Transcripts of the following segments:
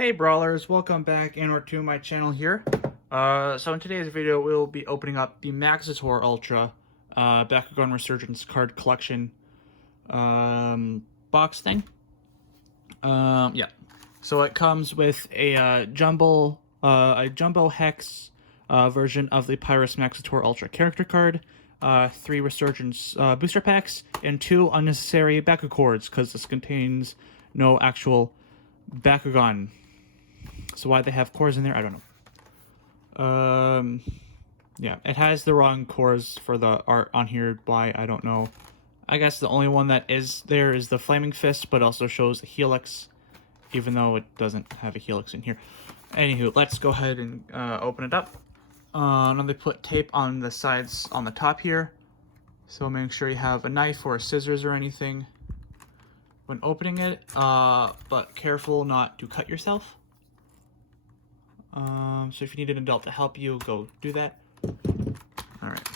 Hey Brawlers, welcome back and to my channel here. So in today's video we'll be opening up the Maxotaur Ultra Bakugan Resurgence Card Collection box thing. Yeah. So it comes with a jumbo hex version of the Pyrus Maxotaur Ultra character card, 3 Resurgence booster packs, and 2 unnecessary BakuCores because this contains no actual Bakugan. So why they have cores in there, I don't know. Yeah, it has the wrong cores for the art on here. Why, I don't know. I guess the only one that is there is the Flaming Fist, but also shows a Helix, even though it doesn't have a Helix in here. Anywho, let's go ahead and open it up. Now they put tape on the sides on the top here, so make sure you have a knife or scissors or anything when opening it, but careful not to cut yourself. So if you need an adult to help you, go do that. Alright.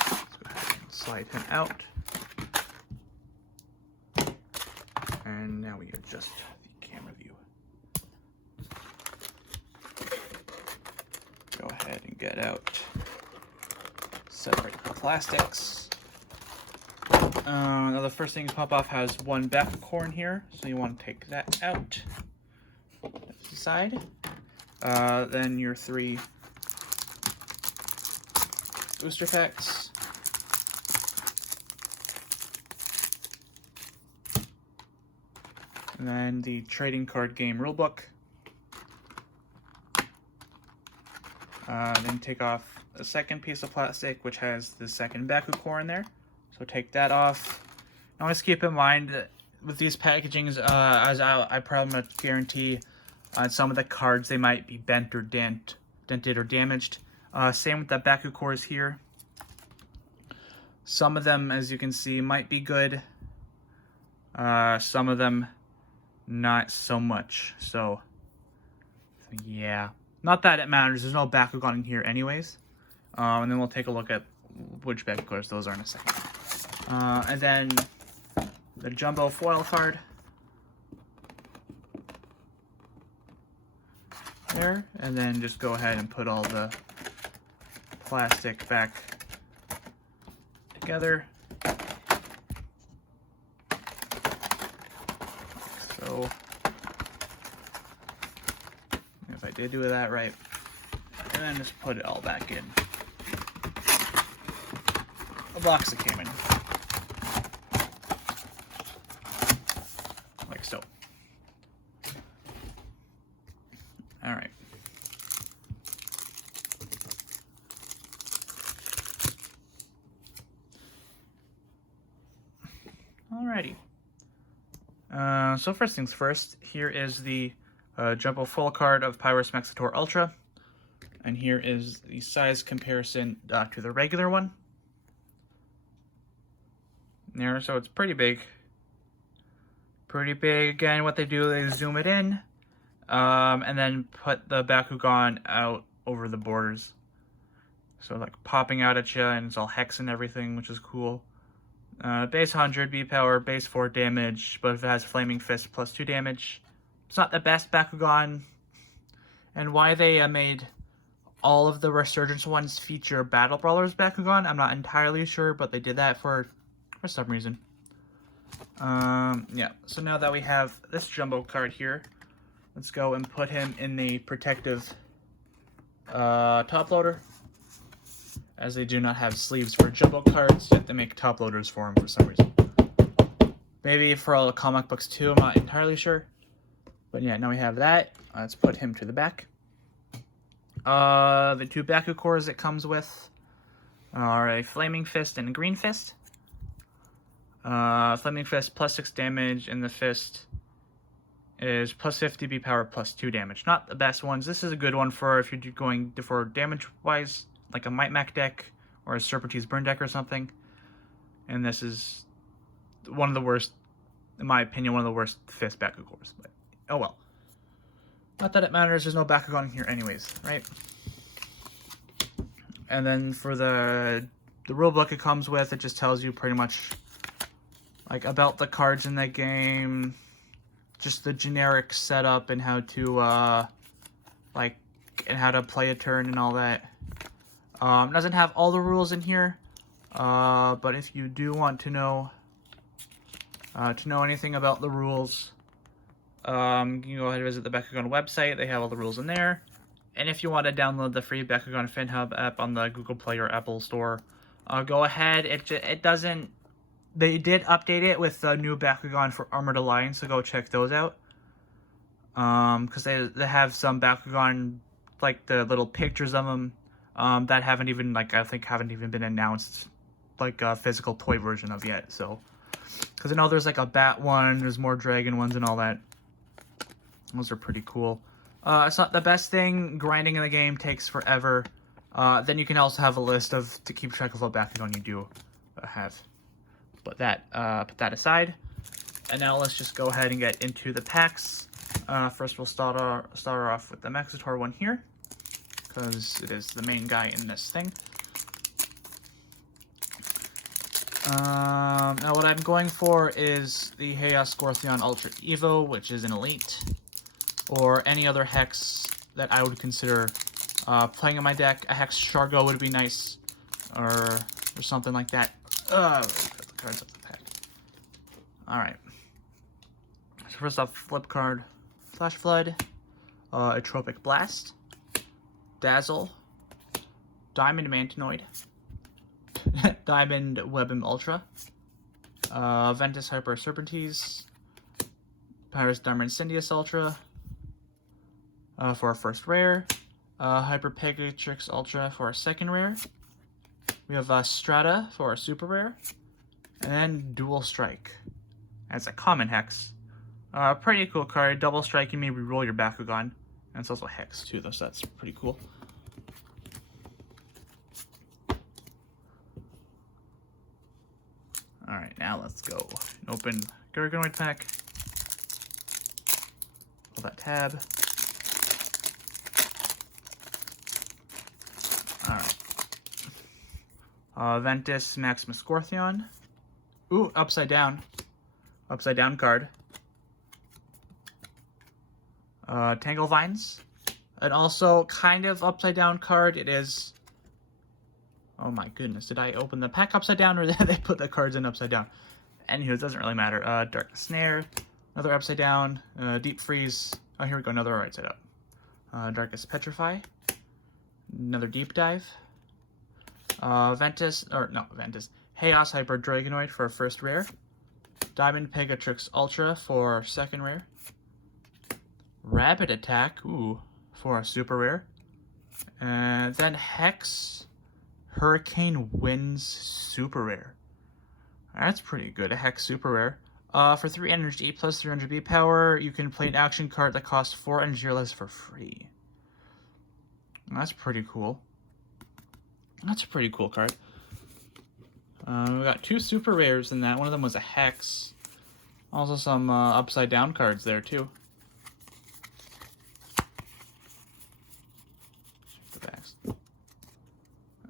Let's go ahead and slide him out. And now we adjust the camera view. Go ahead and get out. Separate the plastics. Now the first thing to pop off has 1 BakuCore in here, so you want to take that out. That's the side. Then your 3 booster packs. And then the trading card game rulebook. Then take off a second piece of plastic, which has the second BakuCore in there. So take that off. Now always keep in mind that with these packagings, as I probably guarantee some of the cards, they might be bent or dented or damaged. Same with the BakuCores here. Some of them, as you can see, might be good. Some of them not so much. So yeah. Not that it matters. There's no Bakugan in here anyways. And then we'll take a look at which BakuCores those are in a second. And then the jumbo foil card. There. And then just go ahead and put all the plastic back together. So, if I did do that right. And then just put it all back in the box that came in. Like so. Alright. Alrighty. So first things first, here is the jumbo full card of Pyrus Maxotaur Ultra. And here is the size comparison to the regular one. There, so it's pretty big. Pretty big. Again, what they do, they zoom it in, and then put the Bakugan out over the borders. So like popping out at you, and it's all hex and everything, which is cool. Base 100 B power, base 4 damage, but if it has Flaming Fist plus 2 damage, it's not the best Bakugan. And why they made all of the Resurgence ones feature Battle Brawlers Bakugan, I'm not entirely sure, but they did that for some reason. Yeah, so now that we have this jumbo card here, let's go and put him in the protective top loader. As they do not have sleeves for jumbo cards, you have to make top loaders for them for some reason. Maybe for all the comic books too, I'm not entirely sure. But yeah, now we have that. Let's put him to the back. The 2 BakuCores it comes with are a Flaming Fist and a Green Fist. Flaming Fist plus 6 damage, and the Fist is plus 50 B power plus 2 damage. Not the best ones. This is a good one for if you're going for damage-wise, like a Might Mac deck or a Serpentine Burn deck or something. And this is one of the worst, in my opinion, one of the worst Fist BakuCores. But oh well. Not that it matters, there's no Bakugan in here anyways, right? And then for the rulebook it comes with, it just tells you pretty much like about the cards in the game, just the generic setup and how to and how to play a turn and all that. Doesn't have all the rules in here, but if you do want to know anything about the rules, you can go ahead and visit the Bakugan website. They have all the rules in there. And if you want to download the free Bakugan Fan Hub app on the Google Play or Apple Store, go ahead. It doesn't. They did update it with the new Bakugan for Armored Alliance, so go check those out. Because they have some Bakugan, like the little pictures of them, that haven't even been announced, like a physical toy version of yet. So, because I know there's like a bat one, there's more dragon ones and all that. Those are pretty cool. It's not the best thing. Grinding in the game takes forever. Then you can also have a list to keep track of what Bakugan you do have. Put that aside. And now let's just go ahead and get into the packs. First we'll start off with the Maxotaur one here, because it is the main guy in this thing. Now what I'm going for is the Chaos Scorpion Ultra Evo, which is an Elite, or any other Hex that I would consider playing in my deck. A Hex Shargo would be nice, or something like that. Put the cards up the pack. Alright. So first off, flip card, Flash Flood, Atropic Blast, Dazzle, Diamond Mantinoid, Diamond Webim Ultra, Ventus Hyper Serpentes, Pyrus Diamond Syndius Ultra, for our first rare, Hyper Pegatrix Ultra for our second rare. We have Strata for our super rare, and Dual Strike as a common Hex. Pretty cool card. Double Strike, you may reroll your Bakugan, and it's also Hex too, though, so that's pretty cool. Alright, now let's go and open Garganoid pack. Pull that tab. Alright. Ventus Maximus Scorpion. Ooh, upside down. Upside down card. Tangle Vines. And also, kind of upside down card. It is... Oh my goodness, did I open the pack upside down, or did they put the cards in upside down? Anywho, it doesn't really matter. Dark Snare, another upside down, Deep Freeze. Oh, here we go, another right side up. Darkest Petrify, another Deep Dive. Ventus, Chaos Hyper Dragonoid for our first rare. Diamond Pegatrix Ultra for our second rare. Rapid Attack, for our super rare. And then Hex Hurricane Winds super rare. That's pretty good. A Hex super rare. For 3 energy plus 300 B power, you can play an action card that costs 4 energy or less for free. That's pretty cool. That's a pretty cool card. We got 2 super rares in that. One of them was a Hex. Also some upside down cards there too.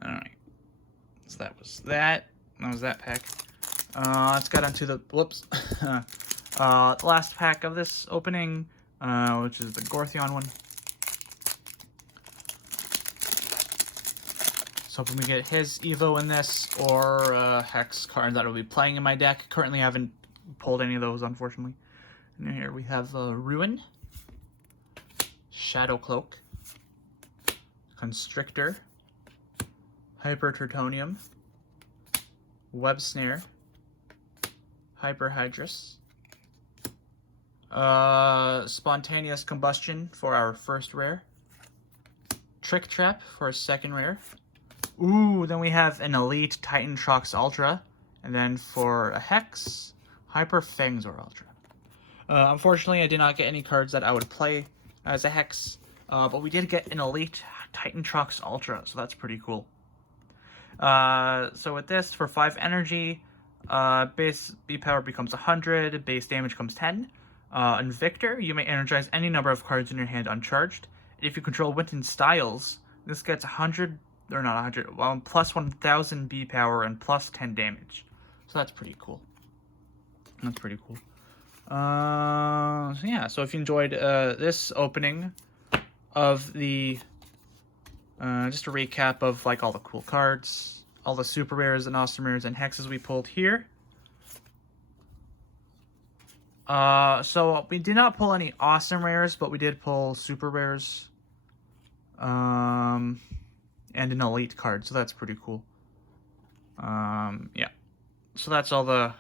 Alright. So that was that. That was that pack. Let's get onto the last pack of this opening, which is the Gortheon one. So hoping we get his Evo in this, or Hex card that will be playing in my deck. Currently I haven't pulled any of those, unfortunately. And here we have Ruin, Shadow Cloak, Constrictor, Hyper Tertonium, Web Snare, Hyper Hydrus, Spontaneous Combustion for our first rare, Trick Trap for our second rare. Ooh, then we have an Elite Titan Trox Ultra, and then for a Hex, Hyper Fangzor Ultra. Unfortunately, I did not get any cards that I would play as a Hex, but we did get an Elite Titan Trox Ultra, so that's pretty cool. So with this, for 5 energy, base B power becomes 100, base damage comes 10. In Victor, you may energize any number of cards in your hand uncharged. If you control Winton Styles, this gets 100, or not 100, well, plus 1000 B power and plus 10 damage. So that's pretty cool. That's pretty cool. So yeah, so if you enjoyed this opening of the just a recap of like all the cool cards, all the super rares and awesome rares and hexes we pulled here. So we did not pull any awesome rares, but we did pull super rares, and an elite card, so that's pretty cool. Yeah, so that's all the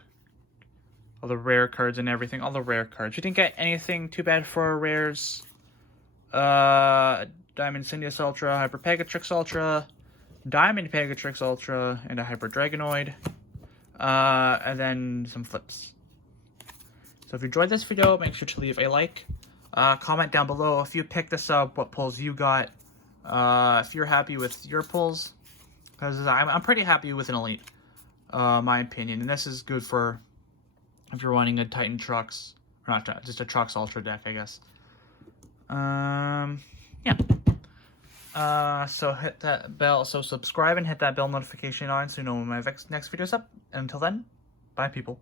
rare cards and everything, all the rare cards. We didn't get anything too bad for our rares. Diamond Syndius Ultra, Hyper Pegatrix Ultra, Diamond Pegatrix Ultra, and a Hyper Dragonoid, and then some flips. So if you enjoyed this video, make sure to leave a like, comment down below if you picked this up, what pulls you got, if you're happy with your pulls, because I'm pretty happy with an elite, my opinion, and this is good for if you're wanting a Titan Trucks, or not just a Trucks Ultra deck, I guess. Yeah. So hit that bell, so subscribe and hit that bell notification on so you know when my next video's up. And until then, bye people.